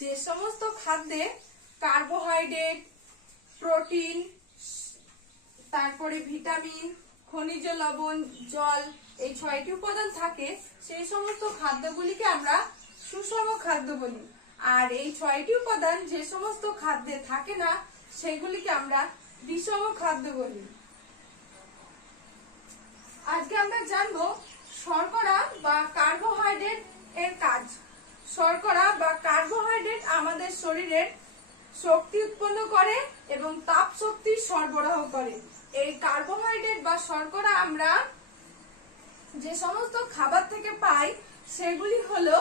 যে সমস্ত খাদ্যে কার্বোহাইড্রেট, প্রোটিন, তারপরে ভিটামিন, খনিজ লবণ, জল এই 6টি উপাদান থাকে, সেই সমস্ত খাদ্যগুলিকে আমরা সুষম খাদ্য বলি। আর এই 6টি উপাদান যে সমস্ত খাদ্যে থাকে না সেগুলিকে আমরা বিষম খাদ্য বলি। আজকে আমরা জানবো শর্করা বা কার্বোহাইড্রেট এর কাজ। শর্করা বা কার্বোহাইড্রেট আমাদের শরীরের শক্তি উৎপন্ন করে এবং তাপ শক্তি সরবরাহ করে। এই কার্বোহাইড্রেট বা শর্করা আমরা যে সমস্ত খাবার থেকে পাই সেগুলি হলো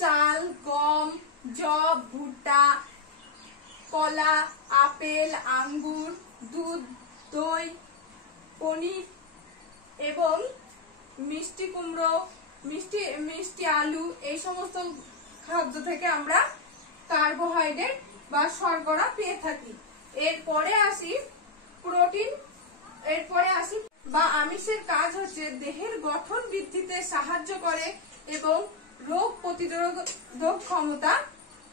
চাল, গম, যব, ভুট্টা, কলা, আপেল, আঙ্গুর, দুধ, দই, পনির এবং মিষ্টি কুমড়ো, মিষ্টি আলু, এই সমস্ত খাদ্য থেকে আমরা কার্বোহাইড্রেট বা শর্করা পেয়ে থাকি। এরপরে আসি প্রোটিন। বা আমিষের কাজ হচ্ছে দেহের গঠন বৃদ্ধিতে সাহায্য করে এবং রোগ প্রতিরোধক ক্ষমতা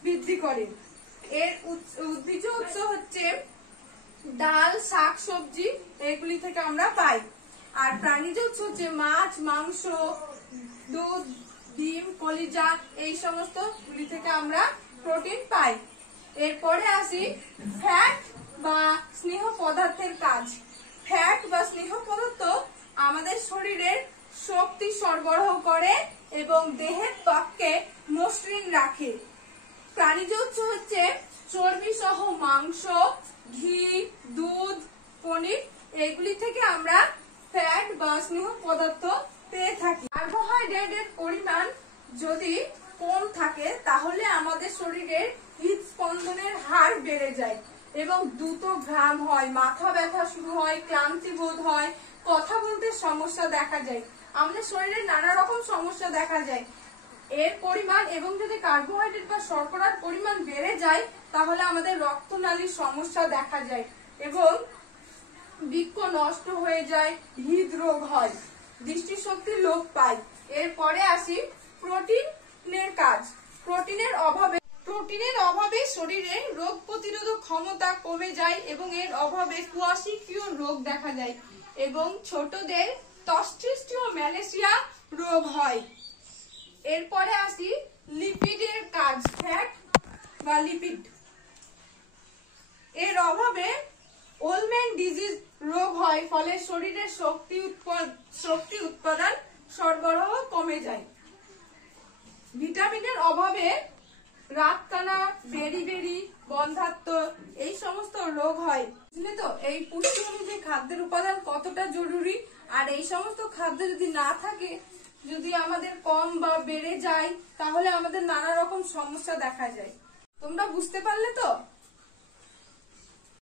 বৃদ্ধি করে। এর উদ্ভিজ্জ উৎস হচ্ছে ডাল, শাক, সবজি, এগুলি থেকে আমরা পাই। আর প্রাণীজ উৎস হচ্ছে মাছ, মাংস, দুধ, ডিম, কলিজা, এই সমস্ত গুলি থেকে আমরা প্রোটিন পাই। এরপরে আসি ফ্যাট বা স্নেহ পদার্থের কাজ। ফ্যাট বা স্নেহ পদার্থ আমাদের শরীরের শক্তি সরবরাহ করে এবং দেহের ত্বককে মসৃণ রাখে। প্রাণীজ উৎস হচ্ছে চর্বি সহ মাংস, ঘি, দুধ, পনির, এগুলি থেকে আমরা ফ্যাট বা স্নেহ পদার্থ পেয়ে থাকি। কার্বোহাইড্রেটের পরিমাণ যদি কম থাকে তাহলে আমাদের শরীরের হৃদস্পন্দনের হার বেড়ে যায় এবং দ্রুত ঘাম হয়, মাথা ব্যথা শুরু হয়, ক্লান্তি বোধ হয়, কথা বলতে সমস্যা দেখা যায়, আমাদের শরীরে নানা রকম সমস্যা দেখা যায়। এর পরিমাণ এবং যদি কার্বোহাইড্রেট বা শর্করার পরিমাণ বেড়ে যায় তাহলে আমাদের রক্তনালীর সমস্যা দেখা যায় এবং বৃক্ক নষ্ট হয়ে যায়, হৃদরোগ হয়, দৃষ্টিশক্তি লোপ পায়। এরপরে আসি প্রোটিনের কাজ। প্রোটিনের অভাবে শরীরে রোগ প্রতিরোধক ক্ষমতা কমে যায় এবং এর অভাবে কোয়াশিকিয় রোগ দেখা যায় এবং ছোটদের ত্বষ্টিষ্টি ও ম্যালেরিয়া রোগ হয়। এরপরে আসি লিপিডের কাজ। ফ্যাট বা লিপিড, এর অভাবে ওলম্যান ডিজিজ রোগ হয়, ফলে শরীরের শক্তি উৎপাদন সরবরাহ কমে যায়। ভিটামিনের অভাবে রাতকানা, বেরি, বন্ধ্যাত্ব, এই সমস্ত রোগ হয়। বুঝলে তো এই পুষ্টি অনুযায়ী খাদ্যের উপাদান কতটা জরুরি। আর এই সমস্ত খাদ্য যদি না থাকে, যদি আমাদের কম বা বেড়ে যায় তাহলে আমাদের নানা রকম সমস্যা দেখা যায়। তোমরা বুঝতে পারলে তো?